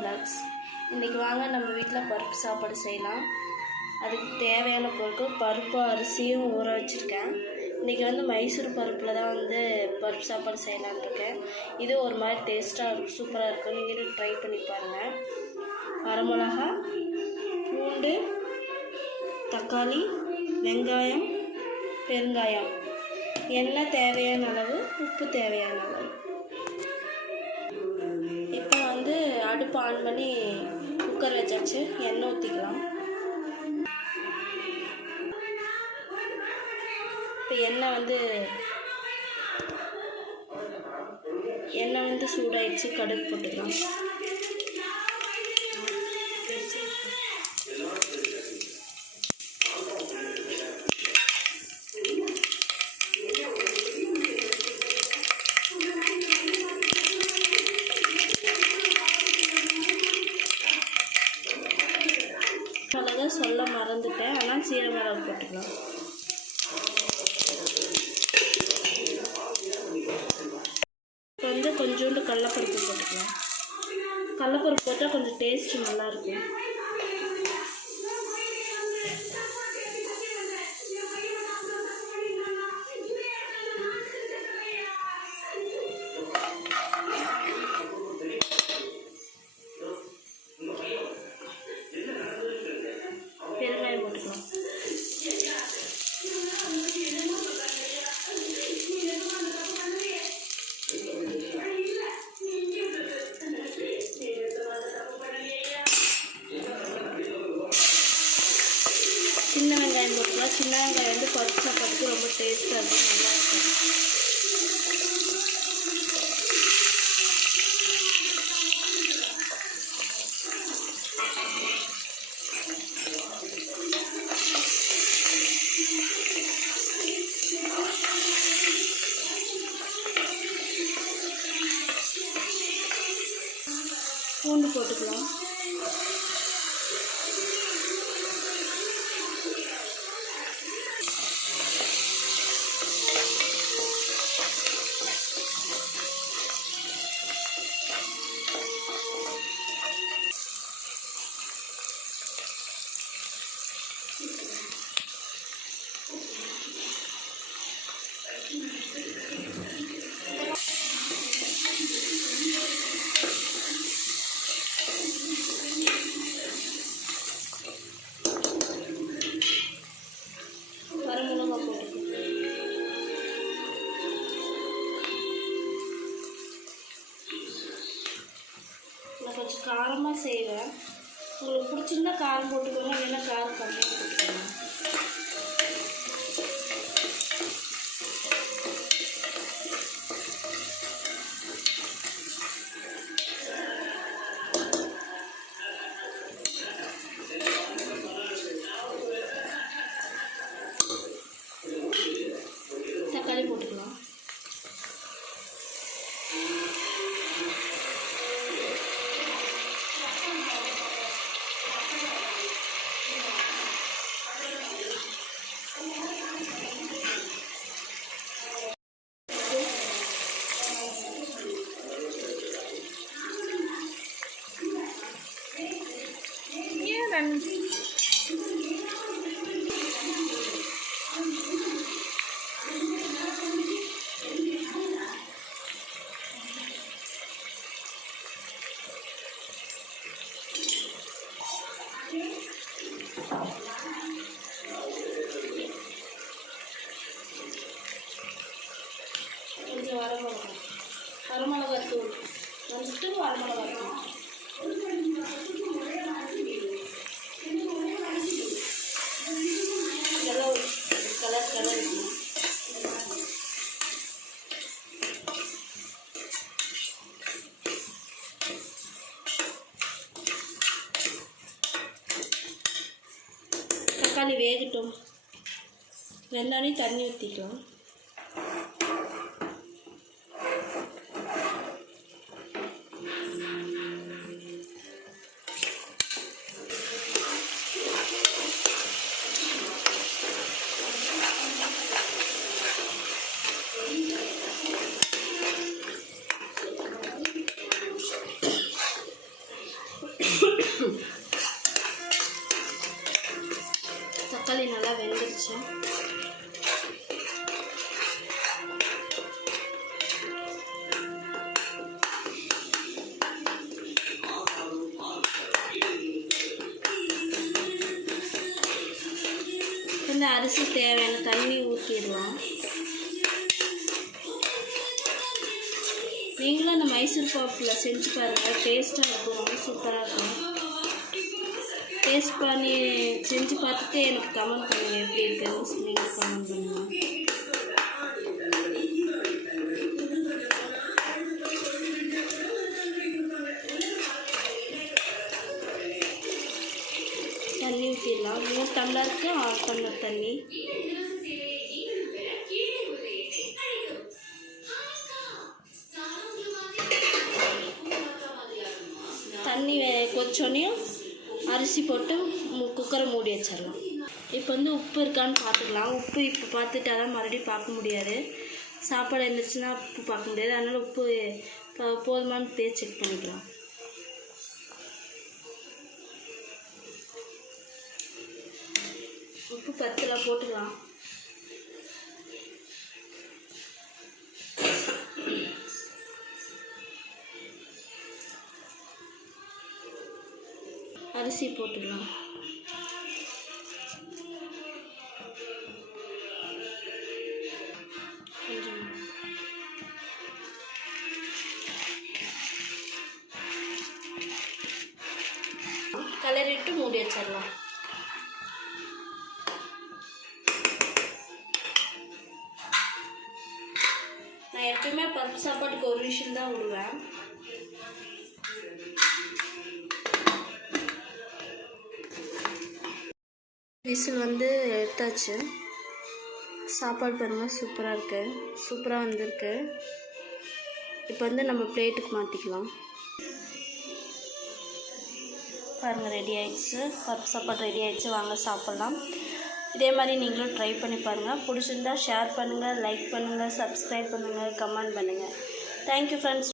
Vlogs. இன்றைக்கி வாங்க நம்ம வீட்டில் பருப்பு சாப்பாடு செய்யலாம். அதுக்கு தேவையான பொருட்கள் பருப்பு அரிசியும் ஊற வச்சுருக்கேன். இன்றைக்கி மைசூர் பருப்பில் தான் பருப்பு சாப்பாடு செய்யலான்னு இருக்கேன். இது ஒரு மாதிரி டேஸ்ட்டாக இருக்கும், சூப்பராக இருக்கும். நீங்களும் ட்ரை பண்ணி பாருங்கள். வரமிளகா, பூண்டு, தக்காளி, வெங்காயம், பெருங்காயம், எண்ணெய் தேவையான அளவு, உப்பு தேவையான அளவு. இப்போ அடுப்பு ஆன் பண்ணி குக்கர் வச்சாச்சு. எண்ணெய் ஊற்றிக்கலாம். இப்போ எண்ணெய் சூடாயிடுச்சு. கடுகு போட்டுக்கலாம். மிளகா சொல்ல மறந்துட்டேன், ஆனால் சீரக மிளகு போட்டுக்கலாம். இப்போ கொஞ்சோண்டு கடலப்பருப்பு போட்டுக்கலாம். கடலப்பருப்பு போட்டால் கொஞ்சம் டேஸ்ட் நல்லாயிருக்கும். பெருங்காயம் போட்டுக்கலாம். சின்ன வெங்காயம் போட்டுக்கலாம். சின்ன வெங்காயம் பருப்பு சாப்பாடுக்கு ரொம்ப டேஸ்ட்டாக இருக்கும், நல்லாயிருக்கும். பூண்டு போட்டுக்கலாம். நான் கொஞ்சம் காரமாக செய்வேன். உங்களுக்கு பிடிச்சிருந்தா காரம் போட்டுக்கோங்க, இல்லைன்னா காரம் கம்மியாக போட்டுக்கோங்க. தக்காளி போட்டுக்கலாம். கொஞ்சம் வரமிளகாத்தூள் வரமிளகாத்தூள் கலர் தக்காளி வேகட்டும். வெந்தானே தண்ணி ஊற்றிக்கலாம். தக்காளி நல்லா வெந்துருச்சு. இந்த அரிசி தேவையான தண்ணி ஊற்றிடலாம். நீங்களும் அந்த மைசூர் பாப்பில் செஞ்சு பாருங்கள், டேஸ்ட்டாக இருக்கும், ரொம்ப சூப்பராக இருக்கும். டேஸ்ட் பண்ணி செஞ்சு பார்த்துட்டு எனக்கு கமெண்ட் பண்ணுங்கள், எப்படி இருக்குன்னு நீங்கள் கமெண்ட் பண்ணுங்கள். தண்ணி ஊற்றிடலாம். 3 டம்ளருக்கு 1/2 டம்ளர் தண்ணி. தண்ணி கொதிச்சோன்னையும் அரிசி போட்டு குக்கரை மூடி வச்சிடலாம். இப்போ வந்து உப்பு இருக்கான்னு பார்த்துக்கலாம். உப்பு இப்போ பார்த்துட்டா தான் மறுபடியும் பார்க்க முடியாது. சாப்பாடு இருந்துச்சுன்னா உப்பு பார்க்க முடியாது. அதனால் உப்பு போதுமானு செக் பண்ணிக்கலாம். உப்பு 10 போட்டுக்கலாம். அரிசி போட்டுக்கலாம். கொஞ்சம் கலரிட்டு மூடி வச்சிடலாம். நான் எப்பவுமே பருப்பு சாப்பாட்டுக்கு 1 விசில் தான் விடுவேன். விசில் வந்து எடுத்தாச்சு. சாப்பாடு பாருங்கள், சூப்பராக இருக்குது, சூப்பராக வந்திருக்கு. இப்போ வந்து நம்ம பிளேட்டுக்கு மாற்றிக்கலாம். பாருங்கள், ரெடி ஆகிடுச்சு. பருப்பு சாப்பாடு ரெடி ஆகிடுச்சு. வாங்க சாப்பிட்லாம். இதே மாதிரி நீங்களும் ட்ரை பண்ணி பாருங்கள். பிடிச்சிருந்தா ஷேர் பண்ணுங்கள், லைக் பண்ணுங்கள், சப்ஸ்கிரைப் பண்ணுங்கள், கமெண்ட் பண்ணுங்கள். Thank you friends.